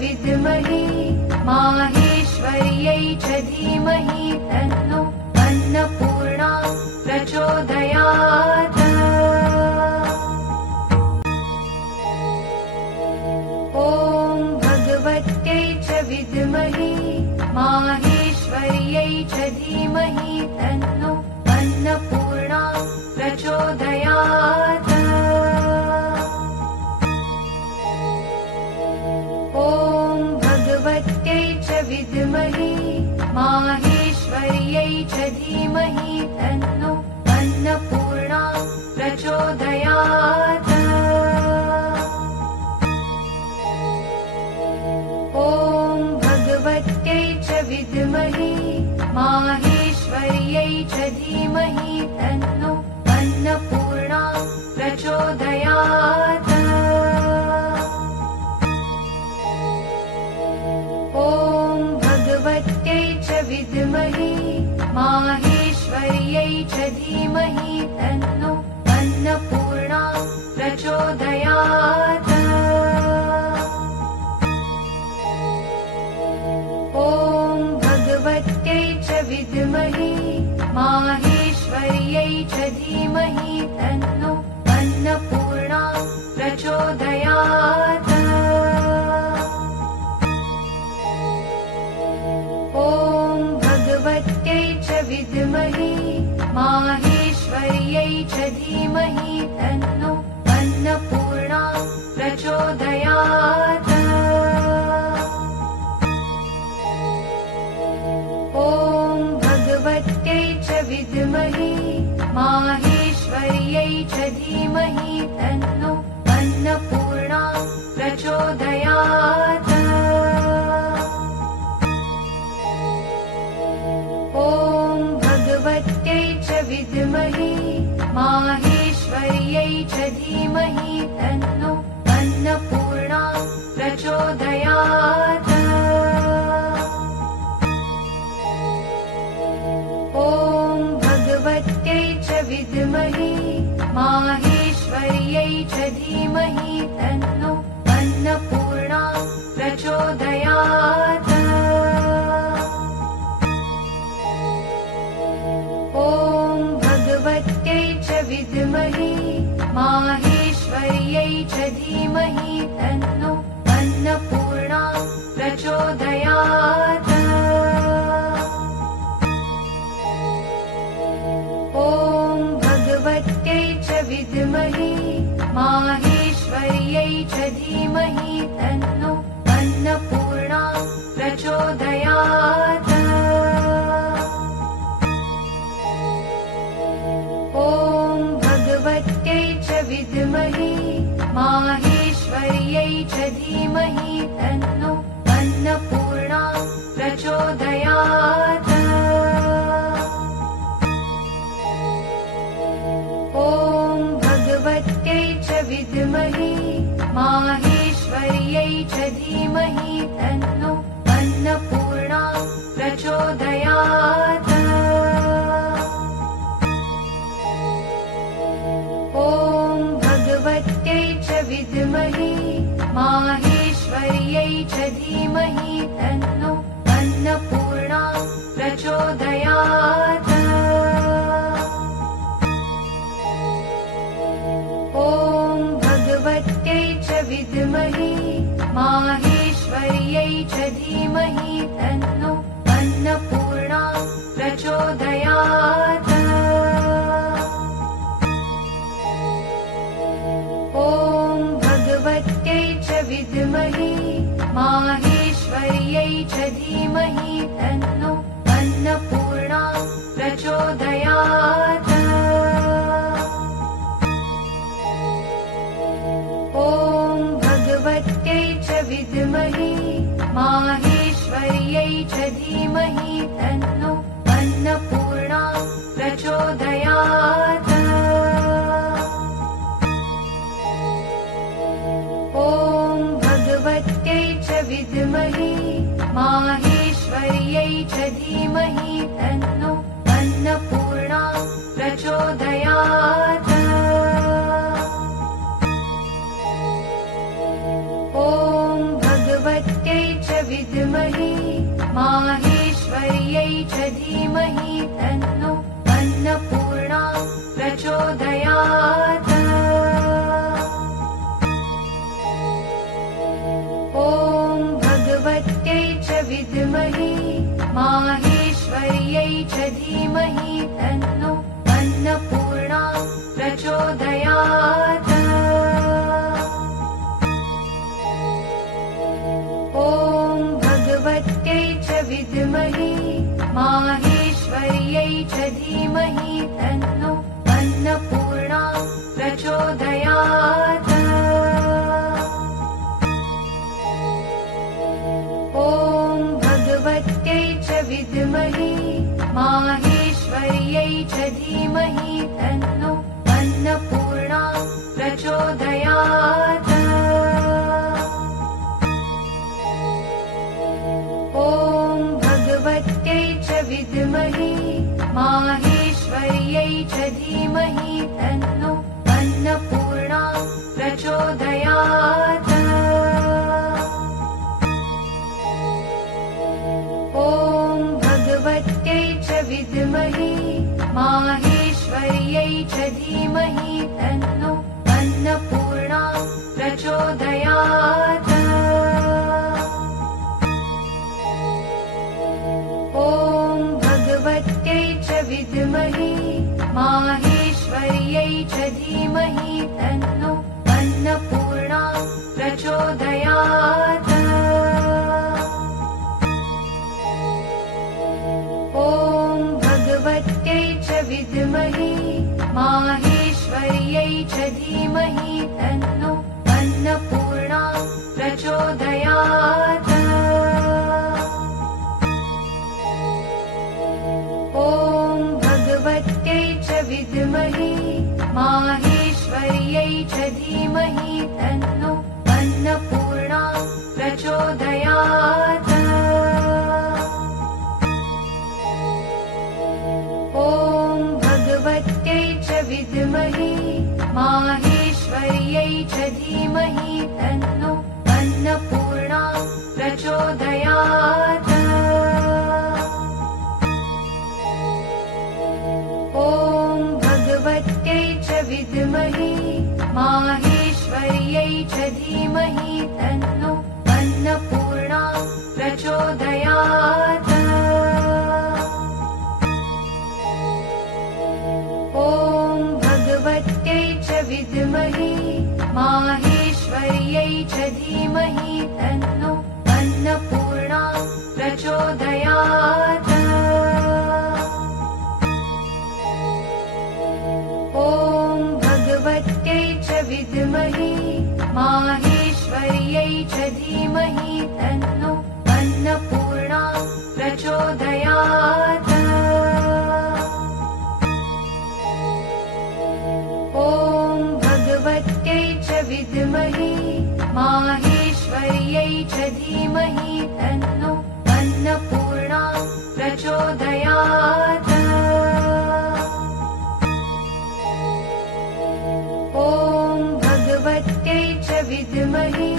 विद्महे माहेश्वर्यै च धीमहि तन्नो अन्नपूर्णा प्रचोदयात्। ॐ भगवत्यै च विद्महे माहेश्वर्यै च धीमहि तन्नो अन्नपूर्णा प्रचोदयात्। ॐ भगवत्यै च विद्महे माहेश्वर्यै च धीमहि तन्नो अन्नपूर्णा प्रचोदयात्। ॐ भगवत्यै च विद्महे माहेश्वर्यै च धीमहि तन्नो अन्नपूर्णा प्रचोदयात्। ॐ भगवत्यै च विद्महे माहेश्वर्यै च धीमहि तन्नो अन्नपूर्णा प्रचोदयात्। ॐ भगवत्यै च विद्महे माहेश्वर्यै च धीमहि तन्नो अन्नपूर्णा प्रचोदयात्। ॐ भगवत्यै च विद्महे माहेश्वर्यै च धीमहि तन्नो अन्नपूर्णा प्रचोदयात्। ॐ भगवत्यै च विद्महे माहेश्वर्यै च धीमहि तन्नो अन्नपूर्णा प्रचोदयात्। ॐ भगवत्यै च विद्महे माहेश्वर्यै च धीमहि तन्नो अन्नपूर्णा प्रचोदयात्। ॐ भगवत्यै च विद्महे माहेश्वर्यै च धीमहि तन्नो अन्नपूर्णा प्रचोदयात्। ॐ भगवत्यै च विद्महे माहेश्वर्यै च धीमहि तन्नो अन्नपूर्णा प्रचोदयात्। ॐ भगवत्यै च विद्महे माहेश्वर्यै च धीमहि तन्नो अन्नपूर्णा प्रचोदयात्। ॐ भगवत्यै च विद्महे माहेश्वर्यै च धीमहि तन्नो अन्नपूर्णा प्रचोदयात्। ॐ भगवत्यै च विद्महे माहेश्वर्यै च धीमहि तन्नो अन्नपूर्णा प्रचोदयात्। ॐ भगवत्यै च विद्महे माहेश्वर्यै च धीमहि तन्नो अन्नपूर्णा प्रचोदयात्। ॐ भगवत्यै च विद्महे माहेश्वर्यै च धीमहि तन्नो अन्नपूर्णा प्रचोदयात्। ॐ भगवत्यै च विद्महे माहेश्वर्यै च धीमहि तन्नो अन्नपूर्णा प्रचोदयात्। ॐ भगवत्यै च विद्महे माहेश्वर्यै च धीमहि तन्नो अन्नपूर्णा प्रचोदयात्। ॐ भगवत्यै च विद्महे माहेश्वर्यै च धीमहि तन्नो अन्नपूर्णा प्रचोदयात्। ॐ भगवत्यै विद्महे माहेश्वर्यै च धीमहि तन्नो अन्नपूर्णा प्रचोदयात्। ॐ भगवत्यै च विद्महे माहेश्वर्यै च धीमहि तन्नो अन्नपूर्णा प्रचोदयात्। ॐ भगवत्यै च विद्महे माहेश्वर्यै च धीमहि तन्नो अन्नपूर्णा प्रचोदयात्। ॐ भगवत्यै च विद्महे माहेश्वर्यै च धीमहि तन्नो अन्नपूर्णा प्रचोदयात्। ॐ भगवत्यै च विद्महे माहेश्वर्यै च धीमहि तन्नो अन्नपूर्णा प्रचोदयात्। ॐ भगवत्यै च विद्महे माहेश्वर्यै च धीमहि तन्नो अन्नपूर्णा प्रचोदयात्। ॐ भगवत्यै च विद्महे माहेश्वर्यै च धीमहि तन्नो अन्नपूर्णा प्रचोदयात्। ॐ भगवत्यै च विद्महे माहेश्वर्यै च धीमहि तन्नो अन्नपूर्णा प्रचोदयात्। ॐ भगवत्यै च विद्महे माहेश्वर्यै च धीमहि तन्नो अन्नपूर्णा प्रचोदयात्। ॐ भगवत्यै च विद्महे माहेश्वर्यै च धीमहि तन्नो अन्नपूर्णा प्रचोदयात्। ॐ भगवत्यै च विद्महे माहेश्वर्यै च धीमहि तन्नो अन्नपूर्णा प्रचोदयात्। ॐ भगवत्यै च विद्महे माहेश्वर्यै च धीमहि तन्नो अन्नपूर्णा प्रचोदयात्। ॐ भगवत्यै च विद्महे माहेश्वर्यै च धीमहि तन्नो अन्नपूर्णा प्रचोदयात्। ॐ भगवत्यै च विद्महे माहेश्वर्यै च धीमहि तन्नो अन्नपूर्णा प्रचोदयात्। ॐ भगवत्यै च विद्महे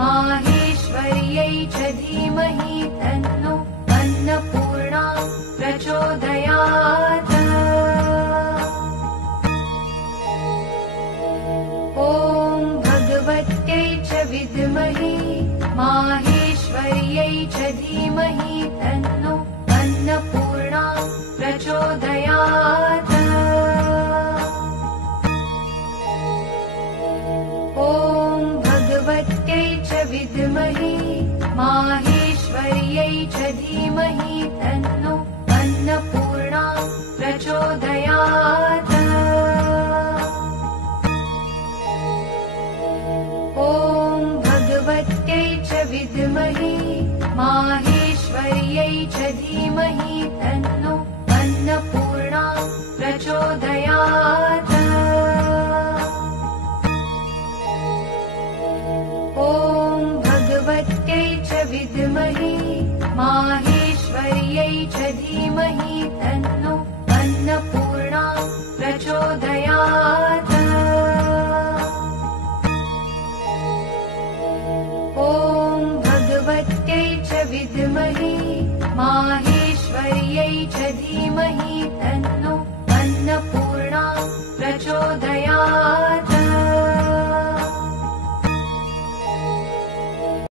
माहेश्वर्यै च धीमहि तन्नो अन्नपूर्णा प्रचोदयात्। ॐ भगवत्यै च विद्महे माहेश्वर्यै च धीमहि तन्नो अन्नपूर्णा प्रचोदयात्। ॐ भगवत्यै च विद्महे माहेश्वर्यै च धीमहि तन्नो अन्नपूर्णा प्रचोदयात्। ॐ भगवत्यै च विद्महे माहेश्वर्यै च धीमहि तन्नो अन्नपूर्णा प्रचोदयात्। ॐ भगवत्यै च विद्महे माहेश्वर्यै च धीमहि तन्नो अन्नपूर्णा प्रचोदयात्। ॐ भगवत्यै च विद्महे माहेश्वर्यै च धीमहि तन्नो अन्नपूर्णा प्रचोदयात्।